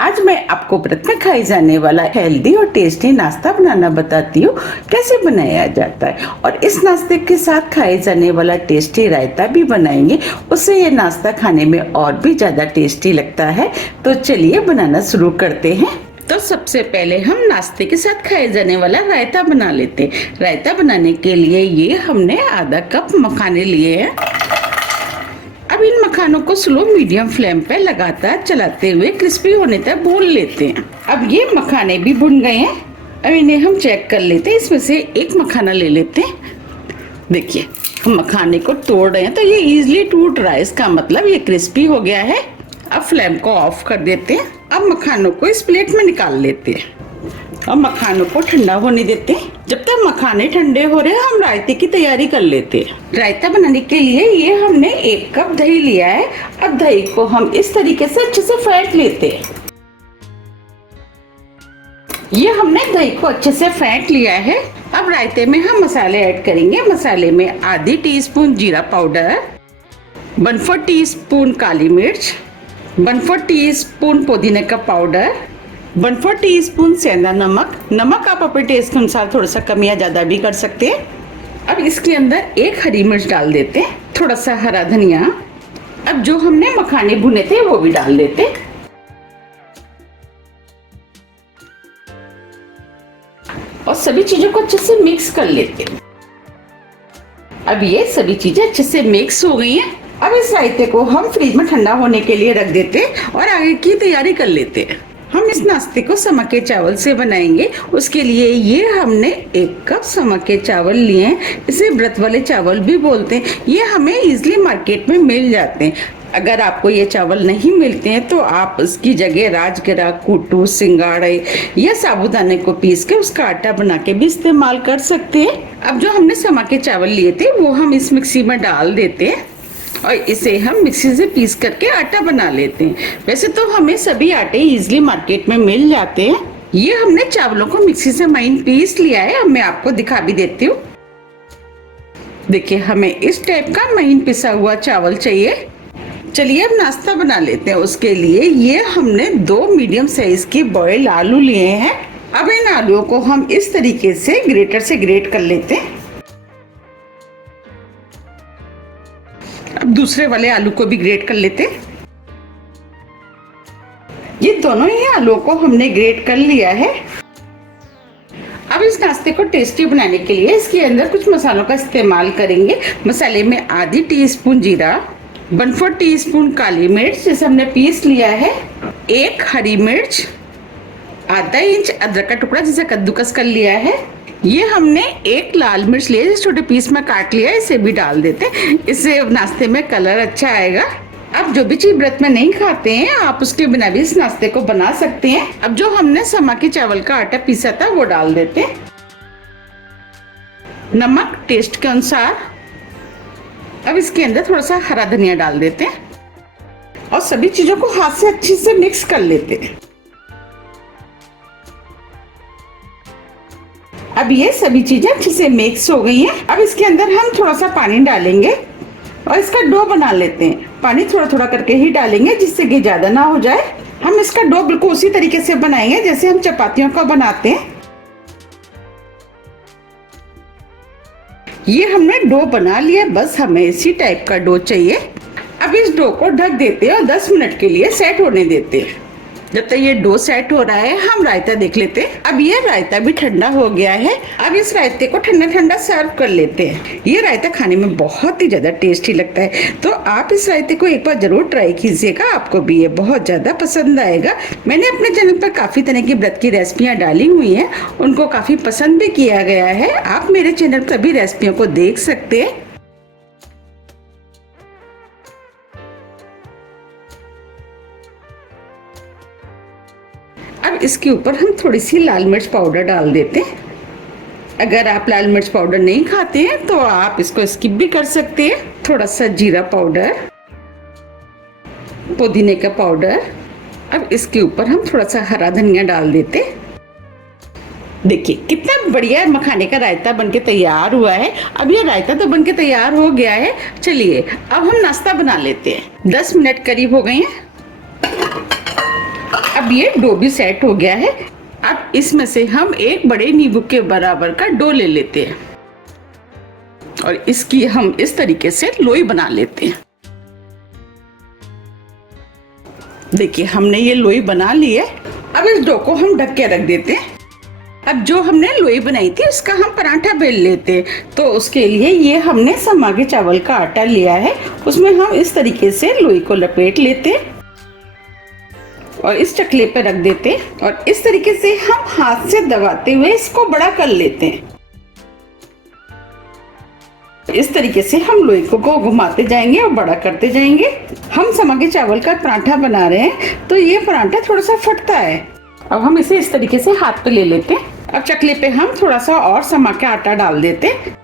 आज मैं आपको व्रत में खाई जाने वाला हेल्दी और टेस्टी नाश्ता बनाना बताती हूँ कैसे बनाया जाता है। और इस नाश्ते के साथ खाए जाने वाला टेस्टी रायता भी बनाएंगे, उससे ये नाश्ता खाने में और भी ज्यादा टेस्टी लगता है। तो चलिए बनाना शुरू करते हैं। तो सबसे पहले हम नाश्ते के साथ खाए जाने वाला रायता बना लेते हैं। रायता बनाने के लिए ये हमने आधा कप मखाने लिए हैं। अब इन मखानों को स्लो मीडियम फ्लेम पे लगातार चलाते हुए क्रिस्पी होने तक भून लेते हैं। अब ये मखाने भी भुन गए हैं। अब इन्हें हम चेक कर लेते हैं। इसमें से एक मखाना ले लेते हैं। देखिए हम मखाने को तोड़ रहे हैं तो ये इजीली टूट रहा है, इसका मतलब ये क्रिस्पी हो गया है। अब फ्लेम को ऑफ कर देते हैं। अब मखानों को इस प्लेट में निकाल लेते हैं और मखानों को ठंडा होने देते हैं। जब तक मखाने ठंडे हो रहे हैं हम रायते की तैयारी कर लेते हैं। रायता बनाने के लिए ये हमने 1 कप दही लिया है। अब दही को हम इस तरीके से अच्छे से फेंट लेते हैं। ये हमने दही को अच्छे से फेंट लिया है। अब रायते में हम मसाले ऐड करेंगे। मसाले में आधी टीस्पून जीरा पाउडर, 1/4 टीस्पून काली मिर्च, 1/4 टीस्पून पुदीने का पाउडर, 1/4 टीस्पून सेंधा नमक। नमक आप अपने टेस्ट के अनुसार थोड़ा सा कम या ज्यादा भी कर सकते हैं। अब इसके अंदर 1 हरी मिर्च डाल देते हैं, थोड़ा सा हरा धनिया। अब जो हमने मखाने भुने थे वो भी डाल देते हैं। और सभी चीजों को अच्छे से मिक्स कर लेते हैं। अब ये सभी चीजें अच्छे से मिक्स हो गई हैं। अब इस रायते को हम फ्रिज में ठंडा होने के लिए रख देते हैं और आगे की तैयारी कर लेते हैं। हम इस नाश्ते को समा के चावल से बनाएंगे। उसके लिए ये हमने 1 कप समा के चावल लिए हैं। इसे व्रत वाले चावल भी बोलते हैं। ये हमें इजीली मार्केट में मिल जाते हैं। अगर आपको ये चावल नहीं मिलते हैं तो आप उसकी जगह राजगिरा, कूटू, सिंगाड़े या साबूदाने को पीस के उसका आटा बना के भी इस्तेमाल कर सकते हैं। अब जो हमने समा के चावल लिए थे वो हम इस मिक्सी में डाल देते हैं और इसे हम मिक्सी से पीस करके आटा बना लेते हैं। वैसे तो हमें सभी आटे इजीली मार्केट में मिल जाते हैं। ये हमने चावलों को मिक्सी से महीन पीस लिया है। अब मैं आपको दिखा भी देती हूँ। देखिए हमें इस टाइप का महीन पिसा हुआ चावल चाहिए। चलिए अब नाश्ता बना लेते हैं। उसके लिए ये हमने 2 मीडियम साइज के बॉयल आलू लिए हैं। अब इन आलूओं को हम इस तरीके से ग्रेटर से ग्रेट कर लेते हैं। अब दूसरे वाले आलू को भी ग्रेट कर लेते हैं। ये दोनों ही आलूओं को हमने ग्रेट कर लिया है। अब इस नाश्ते को टेस्टी बनाने के लिए इसके अंदर कुछ मसालों का इस्तेमाल करेंगे। मसाले में आधी टीस्पून जीरा, 1/4 टीस्पून काली मिर्च जिसे हमने पीस लिया है, 1 हरी मिर्च, आधा इंच अदरक का टुकड़ा जिसे कद्दूकस कर लिया है। ये हमने 1 लाल मिर्च लिया जिसे छोटे पीस में काट लिया है, इसे भी डाल देते हैं। इससे नाश्ते में कलर अच्छा आएगा। अब जो भी चीज व्रत में नहीं खाते हैं आप उसके बिना भी इस नाश्ते को बना सकते हैं। अब जो हमने समा के चावल का आटा पीसा था वो डाल देते हैं। नमक टेस्ट के अनुसार। अब इसके अंदर थोड़ा सा हरा धनिया डाल देते हैं और सभी चीजों को हाथ से अच्छे से मिक्स कर लेते हैं। अब ये सभी चीजें अच्छे से मिक्स हो गई हैं। अब इसके अंदर हम थोड़ा सा पानी डालेंगे और इसका डो बना लेते हैं। पानी थोड़ा थोड़ा करके ही डालेंगे जिससे कि ज्यादा ना हो जाए। हम इसका डो बिल्कुल उसी तरीके से बनाएंगे जैसे हम चपातियों का बनाते हैं। ये हमने डो बना लिया, बस हमें इसी टाइप का डो चाहिए। अब इस डो को ढक देते हैं और 10 मिनट के लिए सेट होने देते हैं। जब तक ये डो सेट हो रहा है हम रायता देख लेते हैं। अब ये रायता भी ठंडा हो गया है। अब इस रायते को ठंडा ठंडा सर्व कर लेते हैं। ये रायता खाने में बहुत ही ज्यादा टेस्टी लगता है, तो आप इस रायते को एक बार जरूर ट्राई कीजिएगा। आपको भी ये बहुत ज्यादा पसंद आएगा। मैंने अपने चैनल पर काफी तरह की व्रत की रेसिपियां डाली हुई हैं, उनको काफी पसंद भी किया गया है। आप मेरे चैनल पर सभी रेसिपियों को देख सकते हैं। अब इसके ऊपर हम थोड़ी सी लाल मिर्च पाउडर डाल देते हैं। अगर आप लाल मिर्च पाउडर नहीं खाते हैं तो आप इसको स्किप भी कर सकते हैं। थोड़ा सा जीरा पाउडर, पुदीने का पाउडर। अब इसके ऊपर हम थोड़ा सा हरा धनिया डाल देते हैं। देखिए कितना बढ़िया मखाने का रायता बनके तैयार हुआ है। अब ये रायता तो बनके तैयार हो गया है। चलिए अब हम नाश्ता बना लेते हैं। 10 मिनट करीब हो गए हैं। अब अब ये डो भी सेट हो गया है। अब इसमें से हम एक बड़े नींबू के बराबर का डो ले लेते हैं और इसकी हम इस तरीके से लोई बना लेते हैं। देखिए हमने ये लोई बना ली है। अब इस डो को हम ढक के रख देते हैं। अब जो हमने लोई बनाई थी उसका हम पराठा बेल लेते हैं। तो उसके लिए ये हमने समा के चावल का आटा लिया है, उसमें हम इस तरीके से लोई को लपेट लेते हैं और इस चकले पे रख देते हैं और इस तरीके से हम हाथ से दबाते हुए इसको बड़ा कर लेते हैं। इस तरीके से हम लोई को घुमाते जाएंगे और बड़ा करते जाएंगे। हम समा के चावल का पराठा बना रहे हैं तो ये पराठा थोड़ा सा फटता है। अब हम इसे इस तरीके से हाथ पे ले लेते हैं। अब चकले पे हम थोड़ा सा और समा के आटा डाल देते हैं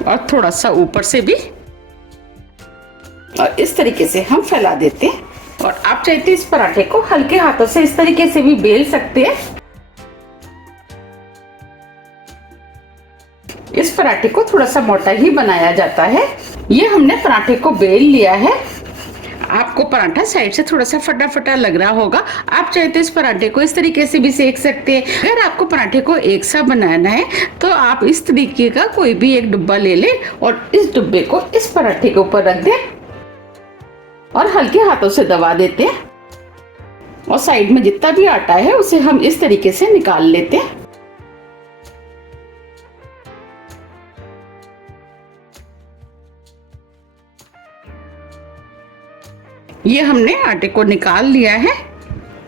और थोड़ा सा ऊपर से भी, और इस तरीके से हम फैला देते हैं। और आप चाहते इस पराठे को हल्के हाथों से इस तरीके से भी बेल सकते हैं। इस पराठे को थोड़ा सा मोटा ही बनाया जाता है। ये हमने पराठे को बेल लिया है। आपको पराठा साइड से थोड़ा सा फटा फटा लग रहा होगा। आप चाहे तो इस पराठे को इस तरीके से भी सेक सकते हैं। अगर आपको पराठे को एक सा बनाना है तो आप इस तरीके का कोई भी एक डिब्बा ले लें और इस डिब्बे को इस पराठे के ऊपर रख दें और हल्के हाथों से दबा देते हैं और साइड में जितना भी आटा है उसे हम इस तरीके से निकाल लेते हैं। ये हमने आटे को निकाल लिया है।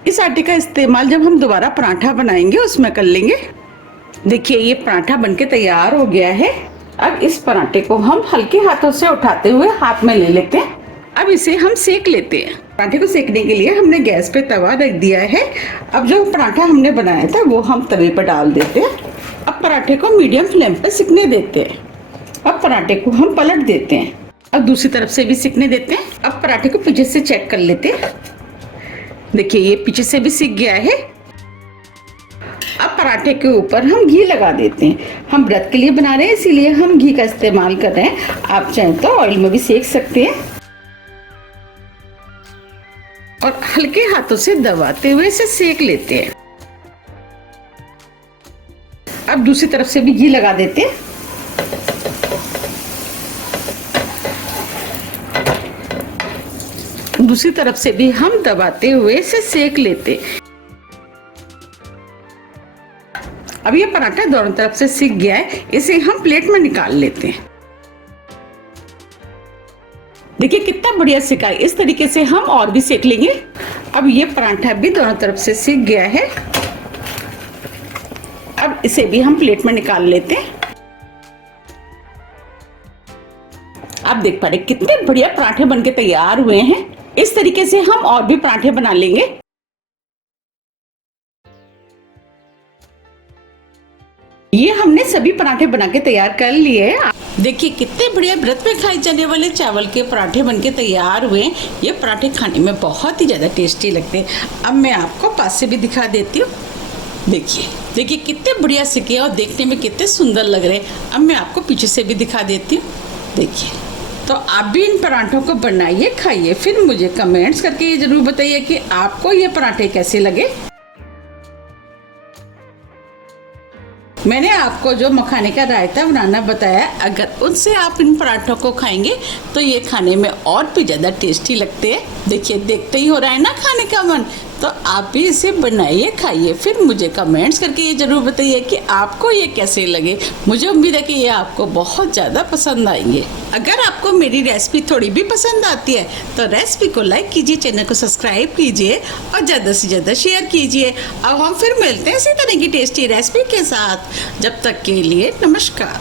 इस आटे का इस्तेमाल जब हम दोबारा पराठा बनाएंगे उसमें कर लेंगे। देखिए ये पराठा बनके तैयार हो गया है। अब इस पराठे को हम हल्के हाथों से उठाते हुए हाथ में ले लेते हैं। अब इसे हम सेक लेते हैं। पराठे को सेकने के लिए हमने गैस पे तवा रख दिया है। अब जो पराठा हमने बनाया था वो हम तवे पर डाल देते हैं। अब पराठे को मीडियम फ्लेम पे सिकने देते हैं। अब पराठे को हम पलट देते हैं। अब दूसरी तरफ से भी सिकने देते हैं। अब पराठे को पीछे से चेक कर लेते हैं। देखिए ये पीछे से भी सिक गया है। अब पराठे के ऊपर हम घी लगा देते हैं। हम व्रत के लिए बना रहे हैं इसीलिए हम घी का इस्तेमाल कर रहे हैं। आप चाहें तो ऑयल में भी सेक सकते हैं और हल्के हाथों से दबाते हुए इसे सेक लेते हैं। अब दूसरी तरफ से भी घी लगा देते हैं। दूसरी तरफ से भी हम दबाते हुए इसे सेक लेते। अब ये पराठा दोनों तरफ से सिक गया है। इसे हम प्लेट में निकाल लेते हैं। देखिए कितना बढ़िया सिका है। इस तरीके से हम और भी सेक लेंगे। अब ये पराठा भी दोनों तरफ से सिक गया है। अब इसे भी हम प्लेट में निकाल लेते हैं। आप देख पा रहे कितने बढ़िया पराठे बनके तैयार हुए हैं। इस तरीके से हम और भी पराठे बना लेंगे। ये हमने सभी पराठे बना के तैयार कर लिए हैं। देखिए कितने बढ़िया व्रत में खाए जाने वाले चावल के पराठे बनके तैयार हुए हैं। ये पराठे खाने में बहुत ही ज्यादा टेस्टी लगते हैं। अब मैं आपको पास से भी दिखा देती हूँ। देखिए कितने बढ़िया सिके और देखने में कितने सुंदर लग रहे हैं। अब मैं आपको पीछे से भी दिखा देती हूँ। देखिए तो आप भी इन पराठों को बनाइए, खाइए, फिर मुझे कमेंट्स करके ये जरूर बताइए कि आपको ये पराठे कैसे लगे। मैंने आपको जो मखाने का रायता बनाना बताया, अगर उससे आप इन पराठों को खाएंगे तो ये खाने में और भी ज़्यादा टेस्टी लगते हैं। देखिए देखते ही हो रहा है ना खाने का मन। तो आप भी इसे बनाइए, खाइए, फिर मुझे कमेंट्स करके ये ज़रूर बताइए कि आपको ये कैसे लगे। मुझे उम्मीद है कि ये आपको बहुत ज़्यादा पसंद आएंगे। अगर आपको मेरी रेसिपी थोड़ी भी पसंद आती है तो रेसिपी को लाइक कीजिए, चैनल को सब्सक्राइब कीजिए और ज़्यादा से ज़्यादा शेयर कीजिए। अब हम फिर मिलते हैं इसी तरह की टेस्टी रेसिपी के साथ। जब तक के लिए नमस्कार।